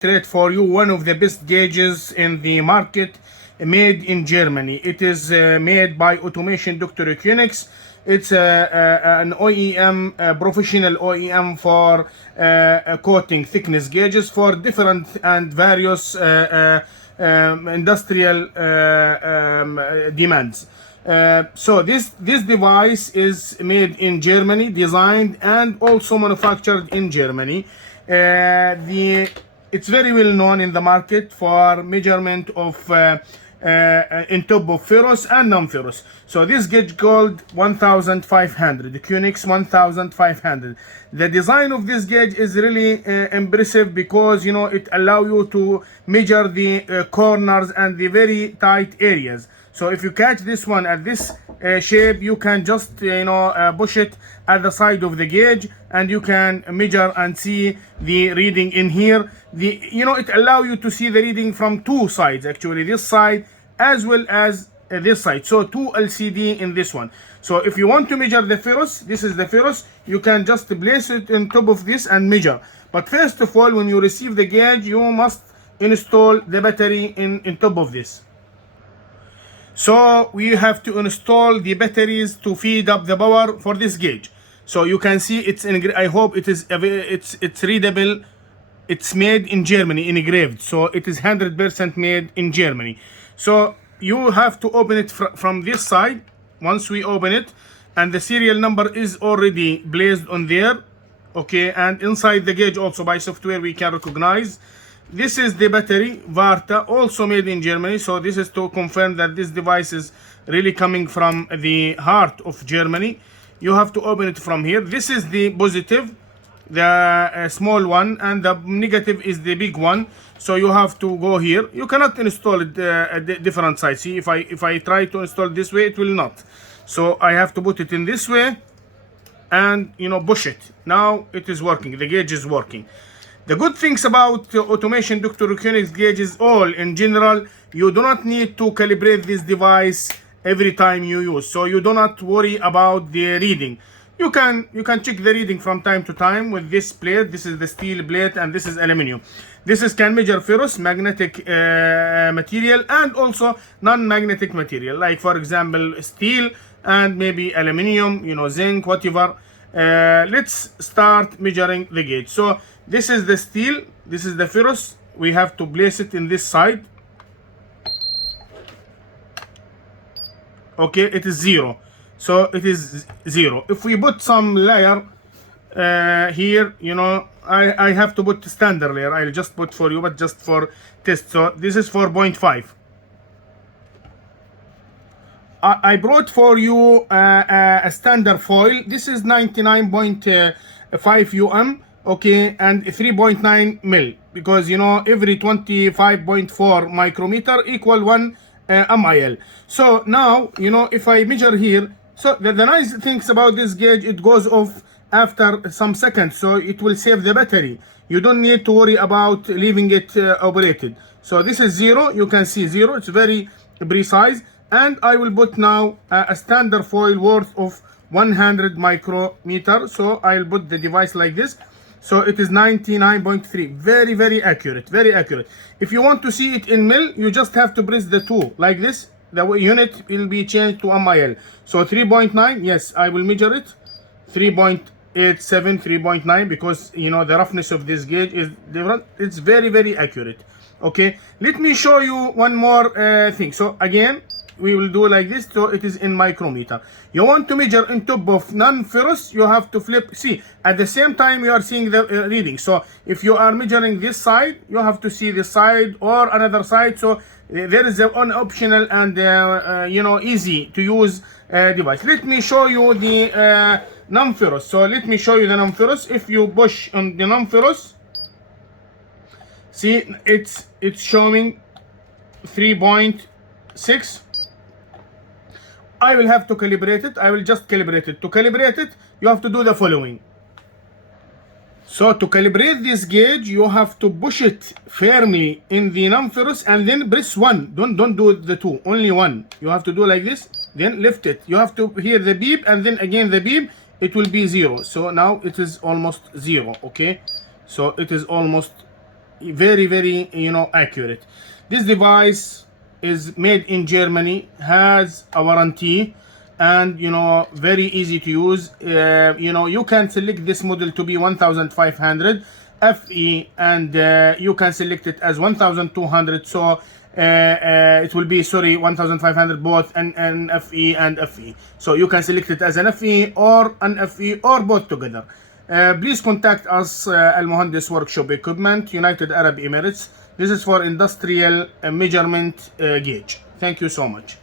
demonstrate for you one of the best gauges in the market, made in Germany. It is made by automation Dr. Qnix. It's an OEM, professional OEM for coating thickness gauges for different and various industrial demands. So this device is made in Germany, designed and also manufactured in Germany. It's very well known in the market for measurement of in top of ferrous and non-ferrous. So this gauge called 1500, the Qnix 1500. The design of this gauge is really impressive because it allows you to measure the corners and the very tight areas. So if you catch this one at this shape, you can just push it at the side of the gauge and you can measure and see the reading in here. It allows you to see the reading from two sides, actually, this side as well as this side. So two LCD in this one. So if you want to measure the ferrous, this is the ferrous, you can just place it on top of this and measure. But first of all, when you receive the gauge, you must install the battery in top of this. So we have to install the batteries to feed up the power for this gauge. So you can see it's I hope it's readable. It's made in Germany, engraved. So it is 100% made in Germany. So you have to open it from this side. Once we open it, and the serial number is already placed on there. Okay, and inside the gauge also by software we can recognize. This is the battery, Varta, also made in Germany. So this is to confirm that this device is really coming from the heart of Germany. You have to open it from here. This is the positive, the small one, and the negative is the big one. So you have to go here. You cannot install it at different sides. See, if I try to install this way, it will not. So I have to put it in this way and push it. Now it is working. The gauge is working. The good things about automation Dr. Qnix gauge is all in general, you do not need to calibrate this device every time you use. So you do not worry about the reading. You can check the reading from time to time with this plate. This is the steel plate and this is aluminum. This can measure ferrous, magnetic material, and also non-magnetic material, like for example steel and maybe aluminum, zinc, whatever. Let's start measuring the gauge. So this is the steel, this is the ferrous. We have to place it in this side. Okay, it is 0. So it is 0. If we put some layer here, I have to put standard layer. I'll just put for you, but just for test. So this is 4.5. I brought for you a standard foil. This is 99.5 UM, okay, and 3.9 mil, because every 25.4 micrometer equal 1 MIL. So now if I measure here, so the nice things about this gauge, it goes off after some seconds, so it will save the battery. You don't need to worry about leaving it operated. So this is 0. You can see 0. It's very precise. And I will put now a standard foil worth of 100 micrometer. So I'll put the device like this. So it is 99.3. Very, very accurate. Very accurate. If you want to see it in mil, you just have to press the 2 like this. The unit will be changed to MIL. So 3.9. Yes, I will measure it. 3.87, 3.9, because the roughness of this gauge is different. It's very, very accurate. Okay. Let me show you one more thing. So again, we will do like this. So it is in micrometer. You want to measure on top of non-ferrous, you have to flip. See, at the same time you are seeing the reading. So if you are measuring this side, you have to see this side or another side. So there is an optional and easy to use device. Let me show you the non-ferrous. So let me show you the non-ferrous. If you push on the non-ferrous, see, it's showing 3.6. I will have to calibrate it. I will just calibrate it. To calibrate it, you have to do the following. So to calibrate this gauge, you have to push it firmly in the non-ferrous and then press 1. Don't do the 2, only 1. You have to do like this, then lift it. You have to hear the beep and then again the beep. It will be 0. So now it is almost 0. Okay, so it is almost very accurate. This device is made in Germany, has a warranty, and very easy to use. You can select this model to be 1500 FE, and you can select it as 1200. So it will be 1500 both an FE and FE. So you can select it as an FE or an FE or both together. Please contact us, Al Muhandis Workshop Equipment, United Arab Emirates. This is for industrial measurement gauge. Thank you so much.